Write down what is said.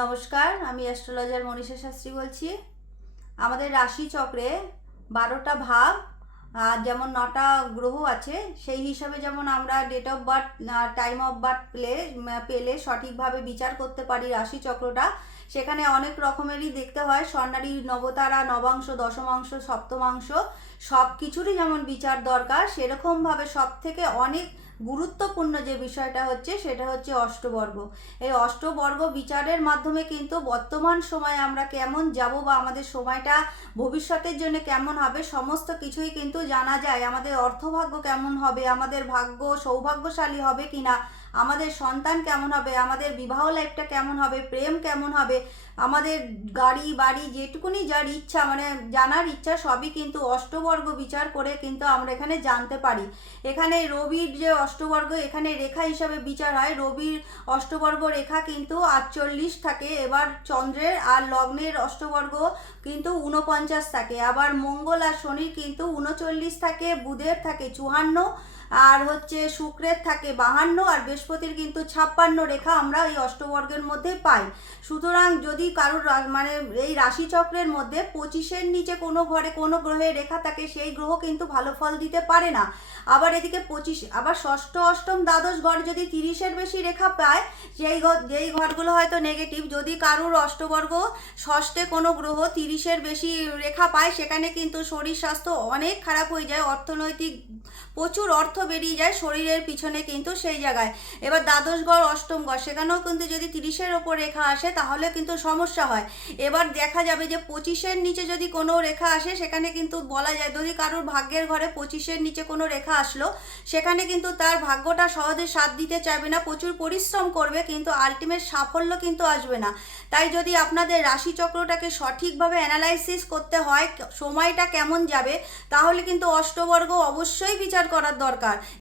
নমস্কার, আমি অ্যাস্ট্রোলজার মনীষা শাস্ত্রী বলছি। আমাদের রাশি চক্রে 12টা ভাব আর যেমন 9টা গ্রহ আছে, সেই হিসাবে যেমন আমরা date of birth, time of birth পেলে সঠিকভাবে বিচার করতে পারি রাশি চক্রটা। সেখানে অনেক রকমেরই দেখতে হয়, স্বর্ণালী, নবতারা, নবাংশ, দশমাংশ, সপ্তমাংশ, সব কিছুরই যেমন বিচার দরকার, সেরকমভাবে সব থেকে অনেক গুরুত্বপূর্ণ যে বিষয়টা হচ্ছে সেটা হচ্ছে অষ্টবর্গ। এই অষ্টবর্গ বিচারের মাধ্যমে কিন্তু বর্তমান সময়ে আমরা কেমন যাব বা আমাদের সময়টা ভবিষ্যতের জন্য কেমন হবে সমস্ত কিছুই কিন্তু জানা যায়। আমাদের অর্থভাগ্য কেমন হবে, আমাদের ভাগ্য সৌভাগ্যশালী হবে কিনা, আমাদের সন্তান কেমন হবে, আমাদের বিবাহ লাইফটা কেমন হবে, প্রেম কেমন হবে, আমাদের গাড়ি বাড়ি যেটুকুনি যার ইচ্ছা মানে জানার ইচ্ছা সবই কিন্তু অষ্টবর্গ বিচার করে কিন্তু আমরা এখানে জানতে পারি। এখানে রবির যে অষ্টবর্গ এখানে রেখা হিসাবে বিচার হয়, রবির অষ্টবর্গ রেখা কিন্তু 48 থাকে, এবার চন্দ্রের আর লগ্নের অষ্টবর্গ কিন্তু 49 থাকে, আবার মঙ্গল আর শনির কিন্তু 39 থাকে, বুধের থাকে 54, আর হচ্ছে শুক্রের থাকে 52, আর বৃহস্পতির কিন্তু 56 রেখা আমরা এই অষ্টবর্গের মধ্যে পাই। সুতরাং যদি কারোর মানে এই রাশিচক্রের মধ্যে 25-এর নিচে কোনো ঘরে কোনো গ্রহের রেখা থাকে, সেই গ্রহ কিন্তু ভালো ফল দিতে পারে না। আবার এদিকে 25, আবার ষষ্ঠ অষ্টম দ্বাদশ ঘর যদি 30-এর বেশি রেখা পায়, যেই ঘরগুলো হয়তো নেগেটিভ, যদি কারোর অষ্টবর্গ ষষ্ঠে কোনো গ্রহ 30-এর বেশি রেখা পায়, সেখানে কিন্তু শরীর স্বাস্থ্য অনেক খারাপ হয়ে যায়, অর্থনৈতিক প্রচুর অর্থ বেরিয়ে যায় শরীরের পিছনে কিন্তু সেই জায়গায়। এবার দ্বাদশ ঘর, অষ্টম ঘর, সেখানেও কিন্তু যদি 30-এর ওপর রেখা আসে তাহলে কিন্তু সমস্যা হয়। এবার দেখা যাবে যে 25-এর নিচে যদি কোনো রেখা আসে, সেখানে কিন্তু বলা যায় যদি কারোর ভাগ্যের ঘরে 25-এর নিচে কোনো রেখা আসলো, সেখানে কিন্তু তার ভাগ্যটা সহজে সাথ দিতে চাইবে না, প্রচুর পরিশ্রম করবে কিন্তু আলটিমেট সাফল্য কিন্তু আসবে না। তাই যদি আপনাদের রাশিচক্রটাকে সঠিকভাবে অ্যানালাইসিস করতে হয় সময়টা কেমন যাবে, তাহলে কিন্তু অষ্টবর্গ অবশ্যই বিচার করার দরকার।